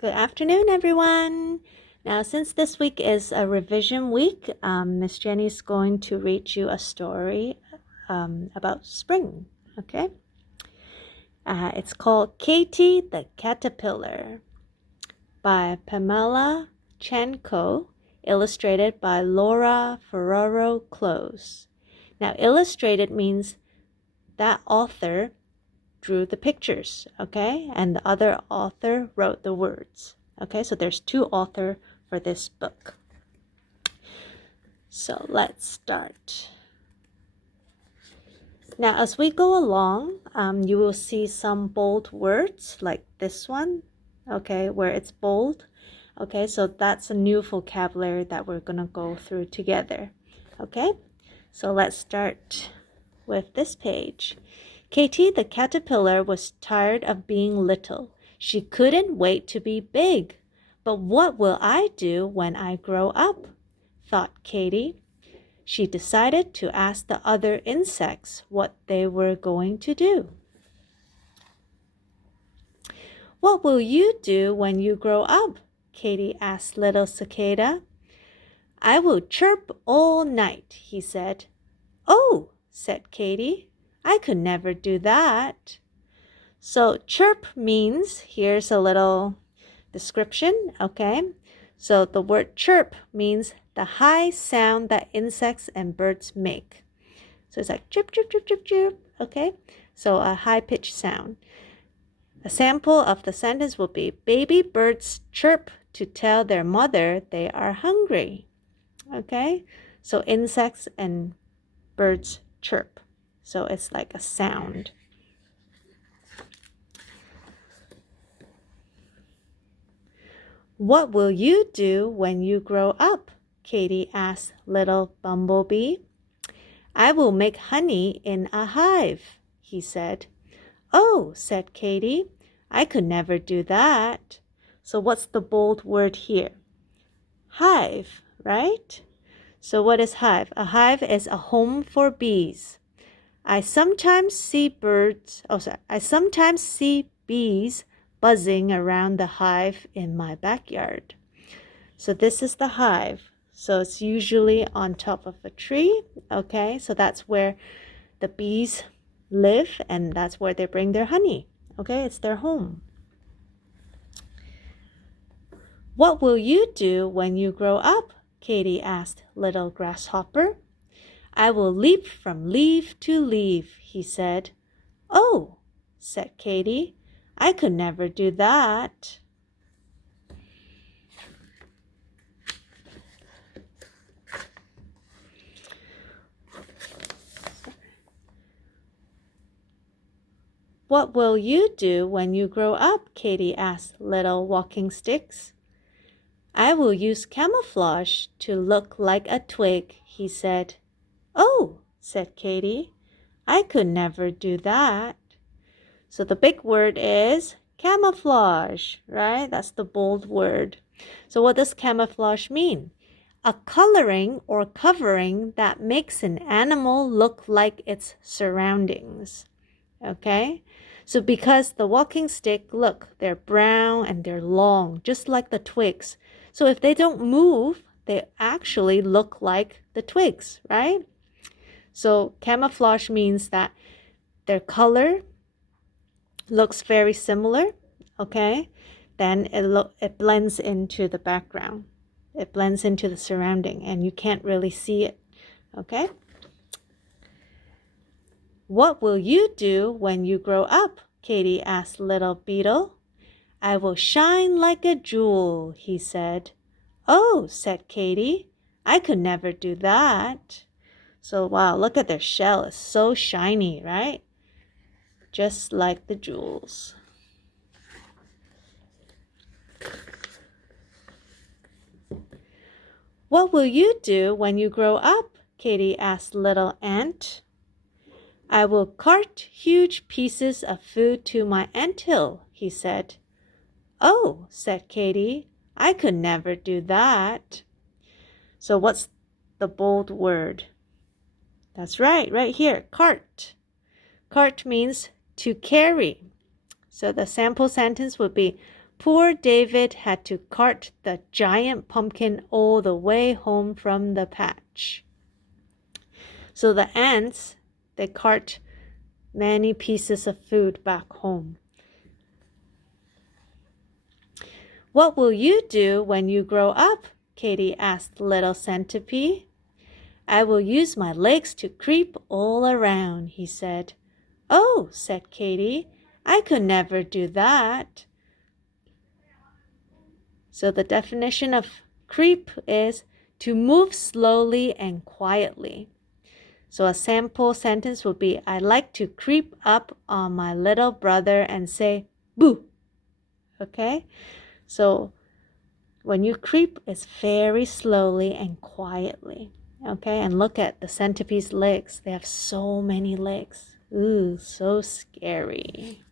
Good afternoon, everyone. Now, since this week is a revision week, Miss Jenny's going to read you a story about spring, okay? It's called Katie the Caterpillar by Pamela Chanko, illustrated by Laura Ferraro Close. Now, illustrated means that author drew the pictures, okay? And the other author wrote the words, okay? So there's two authors for this book. So let's start. Now, as we go along, you will see some bold words like this one, okay, where it's bold. Okay, so that's a new vocabulary that we're gonna go through together, okay? So let's start with this page. Katie the caterpillar was tired of being little. She couldn't wait to be big. But what will I do when I grow up? Thought Katie. She decided to ask the other insects what they were going to do. What will you do when you grow up? Katie asked little cicada. I will chirp all night, he said. Oh, said Katie. I could never do that. So chirp means, here's a little description, okay? So the word chirp means the high sound that insects and birds make. So it's like chirp, chirp, chirp, chirp, chirp, okay? So a high-pitched sound. A sample of the sentence will be, baby birds chirp to tell their mother they are hungry, okay? So insects and birds chirp. So it's like a sound. What will you do when you grow up? Katie asked little Bumblebee. I will make honey in a hive, he said. Oh, said Katie, I could never do that. So what's the bold word here? Hive, right? So what is hive? A hive is a home for bees. I sometimes see bees buzzing around the hive in my backyard. So this is the hive. So it's usually on top of a tree, okay? So that's where the bees live and that's where they bring their honey, okay? It's their home. What will you do when you grow up? Katie asked little Grasshopper. I will leap from leaf to leaf, he said. Oh, said Katie, I could never do that. What will you do when you grow up? Katie asked little walking sticks. I will use camouflage to look like a twig, he said. Oh, said Katie, I could never do that. So the big word is camouflage, right? That's the bold word. So what does camouflage mean? A coloring or covering that makes an animal look like its surroundings, okay? So because the walking stick, look, they're brown and they're long, just like the twigs. So if they don't move, they actually look like the twigs, right? So camouflage means that their color looks very similar, okay? Then it blends into the background. It blends into the surrounding and you can't really see it, okay? What will you do when you grow up? Katie asked little Beetle. I will shine like a jewel, he said. Oh, said Katie, I could never do that. So wow, look at their shell. It's so shiny, right? Just like the jewels. What will you do when you grow up? Katie asked little ant. I will cart huge pieces of food to my anthill, he said. Oh, said Katie, I could never do that. So what's the bold word? That's right here, cart. Cart means to carry. So the sample sentence would be, Poor David had to cart the giant pumpkin all the way home from the patch. So the ants, they cart many pieces of food back home. What will you do when you grow up? Katy asked Little Centipede. I will use my legs to creep all around, he said. Oh, said Katy, I could never do that. So the definition of creep is to move slowly and quietly. So a sample sentence would be, I like to creep up on my little brother and say, boo. Okay? So when you creep, it's very slowly and quietly. Okay? And look at the centipede's legs. They have so many legs. Ooh, so scary.